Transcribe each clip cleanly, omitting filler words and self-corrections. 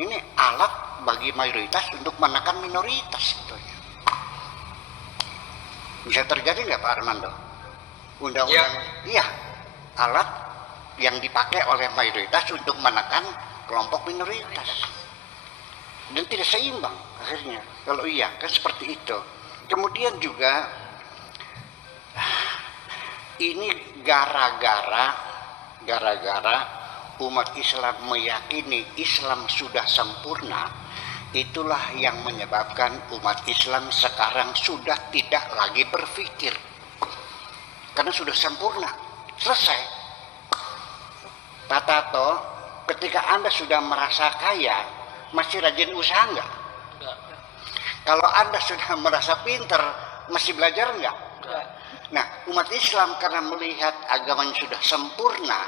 Ini alat bagi mayoritas untuk menekan minoritas. Gitu. Bisa terjadi nggak Pak Armando? Undang-undang, iya, alat yang dipakai oleh mayoritas untuk menekan kelompok minoritas. Dan tidak seimbang akhirnya. Kalau iya, kan seperti itu. Kemudian juga, ini gara-gara umat Islam meyakini Islam sudah sempurna, itulah yang menyebabkan umat Islam sekarang sudah tidak lagi berpikir. Karena sudah sempurna, selesai. Pak Tato, ketika Anda sudah merasa kaya, masih rajin usaha enggak? Kalau Anda sudah merasa pinter, masih belajar enggak? Nah, umat Islam karena melihat agamanya sudah sempurna,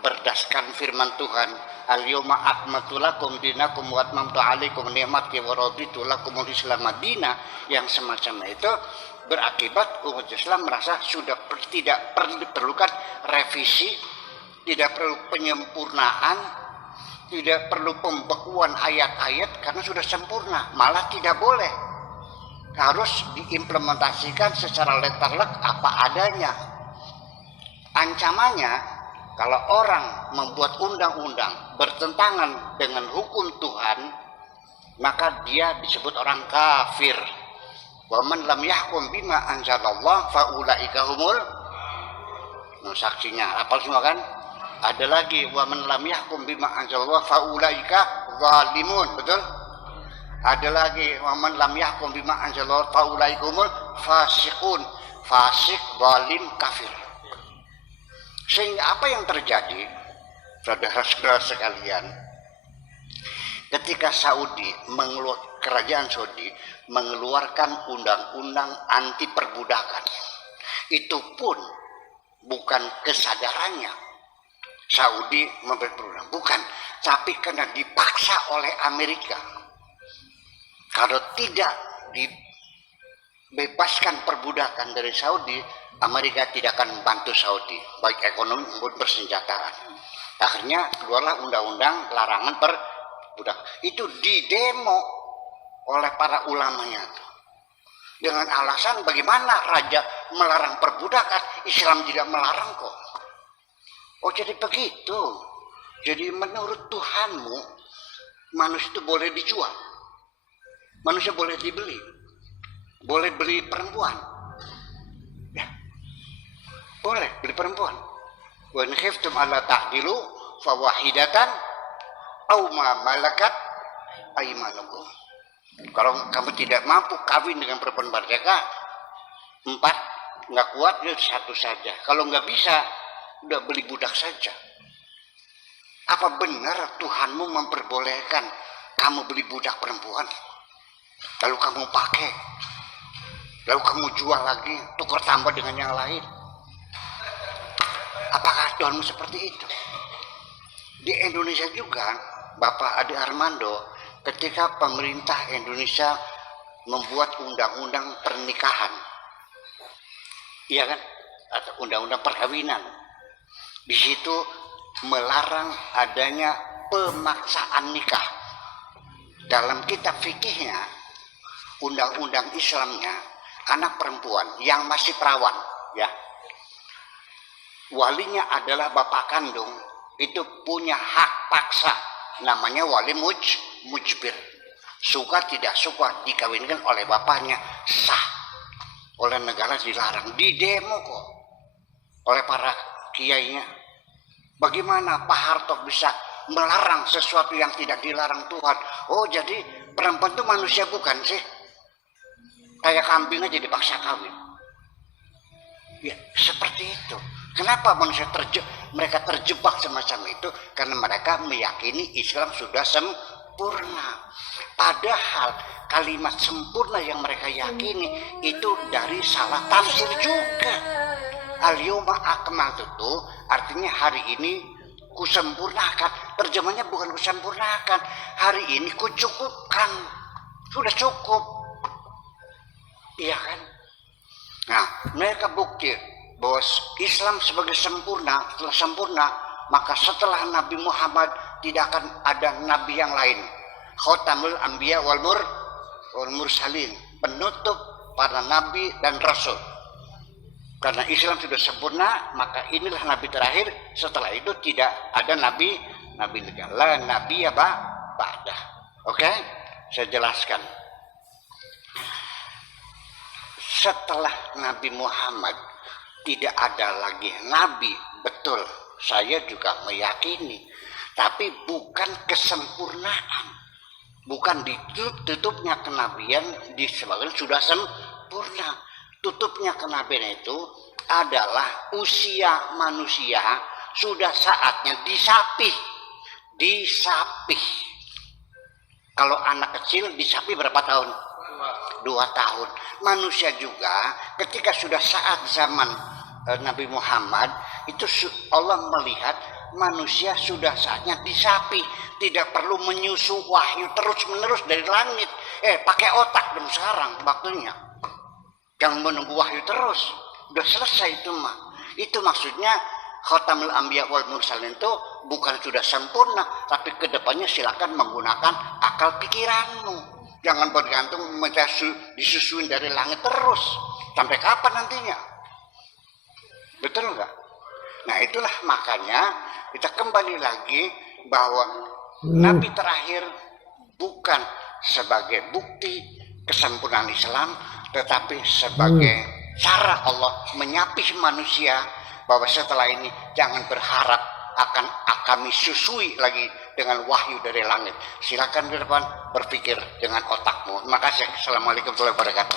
berdasarkan firman Tuhan, al-yawma akmaltu lakum dinakum wa atmamtu alaikum ni'mati wa raditu lakumul Islam madina, yang semacam itu berakibat umat Islam merasa sudah tidak perlu diperlukan revisi, tidak perlu penyempurnaan, tidak perlu pembekuan ayat-ayat karena sudah sempurna. Malah tidak boleh, harus diimplementasikan secara letterlek apa adanya. Ancamannya, kalau orang membuat undang-undang bertentangan dengan hukum Tuhan, maka dia disebut orang kafir. Wa man lam yahkum bima anzalallah faulaika humul, saksinya apal semua kan? Ada lagi wa man lam yahkum bima anzalallah faulaika zalimun, betul? Ada lagi wa man lam yahkum bima anzalallah faulaika humul fasiqun, fasik, zalim, kafir. Sehingga apa yang terjadi, saudara-saudara sekalian, ketika kerajaan Saudi mengeluarkan undang-undang anti perbudakan, itu pun bukan kesadarannya Saudi memperbudak, bukan, tapi karena dipaksa oleh Amerika. Kalau tidak dibebaskan perbudakan dari Saudi, Amerika tidak akan membantu Saudi, baik ekonomi maupun persenjataan. Akhirnya keluarlah undang-undang larangan perbudakan. Itu didemo oleh para ulamanya. Dengan alasan bagaimana raja melarang perbudakan, Islam tidak melarang kok. Oh jadi begitu. Jadi menurut Tuhanmu, manusia itu boleh dijual. Manusia boleh dibeli. Boleh beli perempuan. Ya. Boleh beli perempuan. Wa in khiftum alla ta'dilu fawahidatan aw ma malakat aymanukum. Kalau kamu tidak mampu kawin dengan perempuan merdeka, 4, nggak kuat ya 1 saja. Kalau nggak bisa, udah beli budak saja. Apa benar Tuhanmu memperbolehkan kamu beli budak perempuan? Lalu kamu pakai, lalu kamu jual lagi, tukar tambah dengan yang lain. Apakah Tuhanmu seperti itu? Di Indonesia juga, Bapak Ade Armando, ketika pemerintah Indonesia membuat undang-undang pernikahan, iya kan, atau undang-undang perkawinan, di situ melarang adanya pemaksaan nikah. Dalam kitab fikihnya, undang-undang Islamnya, anak perempuan yang masih perawan, ya, walinya adalah bapak kandung, itu punya hak paksa, namanya wali mujbir. Suka tidak suka dikawinkan oleh bapaknya, sah. Oleh negara dilarang, didemo kok oleh para kiainya. Bagaimana Pak Harto bisa melarang sesuatu yang tidak dilarang Tuhan? Oh jadi perempuan itu manusia bukan sih? Kayak kambing aja dipaksa kawin. Ya seperti itu. Kenapa manusia mereka terjebak semacam itu? Karena mereka meyakini Islam sudah sempurna. Padahal kalimat sempurna yang mereka yakini itu dari salah tafsir juga. Al-yawma akmaltu itu artinya hari ini kusempurnakan. Terjemahnya bukan kusempurnakan, hari ini kucukupkan. Sudah cukup. Iya kan? Nah, mereka bukti bahwa Islam sebagai sempurna, setelah sempurna, maka setelah Nabi Muhammad tidak akan ada nabi yang lain. Khatamul Anbiya wal Mursalin, penutup para nabi dan rasul. Karena Islam sudah sempurna, maka inilah nabi terakhir. Setelah itu tidak ada nabi lagi. La nabi ya ba'dah. Oke? Saya jelaskan. Setelah Nabi Muhammad tidak ada lagi nabi, betul. Saya juga meyakini, tapi bukan kesempurnaan, bukan ditutupnya kenabian disebabkan sudah sempurna. Tutupnya kenabian itu adalah usia manusia sudah saatnya disapih. Kalau anak kecil disapih berapa tahun? 2 tahun. Manusia juga ketika sudah saat zaman Nabi Muhammad itu Allah melihat manusia sudah saatnya disapih, tidak perlu menyusu wahyu terus menerus dari langit. Pakai otak dong sekarang waktunya, jangan menunggu wahyu terus. Udah selesai itu mah. Itu maksudnya Khatamul Anbiya wal Mursalin itu bukan sudah sempurna, tapi kedepannya silakan menggunakan akal pikiranmu. Jangan bergantung disusuin dari langit terus. Sampai kapan nantinya? Betul nggak? Nah itulah makanya kita kembali lagi bahwa Nabi terakhir bukan sebagai bukti kesempurnaan Islam, tetapi sebagai cara Allah menyapih manusia bahwa setelah ini jangan berharap akan kami susui lagi dengan wahyu dari langit. Silakan ke depan berpikir dengan otakmu. Terima kasih. Assalamualaikum warahmatullahi wabarakatuh.